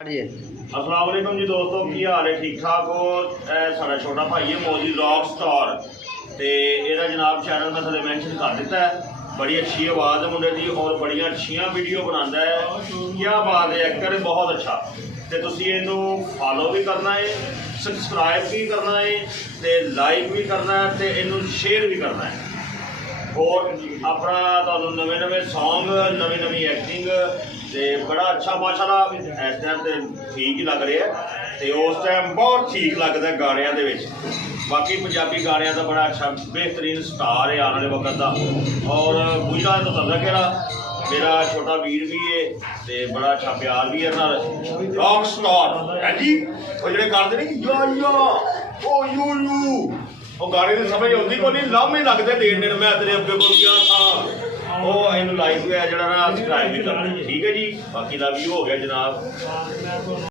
अस्सलाम वालेकुम जी दोस्तों, की हाल है? ठीक ठाक हो? साडा छोटा भाई है मोजी रॉक स्टार ते एदा जनाब चैनल मैं थले मैंशन कर दिता है। बड़ी अच्छी आवाज़ है मुंडे दी और बड़ी अच्छी वीडियो बनाता है। क्या बात है, एक्टर है बहुत अच्छा। तो तुसी इनू फॉलो भी करना है, सबसक्राइब भी करना है, ते लाइक भी करना है, ते इनू शेयर भी करना है। और अपना तुहानू नवे नवे सॉन्ग, नवी नवी एक्टिंग ते बड़ा अच्छा माशाल्लाह इस टाइम ते ठीक ही लग रहा है। तो उस टाइम बहुत ठीक लगता है गाणियां दे विच। बाकी पंजाबी गाणियां का बड़ा अच्छा बेहतरीन स्टार है आने वाले वक्त का। और गुजरा तो तब केड़ा मेरा छोटा वीर भी है ते बड़ा अच्छा प्यार भी है नाल। रॉक स्टार है जी, वो जो करते नहीं या ओ यू वो गाने की समझ आती को नहीं, लम ही लगते देन दिन मैं तेरे अगे को गया था। वो इन लाइक है जरा ना सब्सक्राइब भी करना, ठीक है जी। बाकी लव यू हो गया जनाब।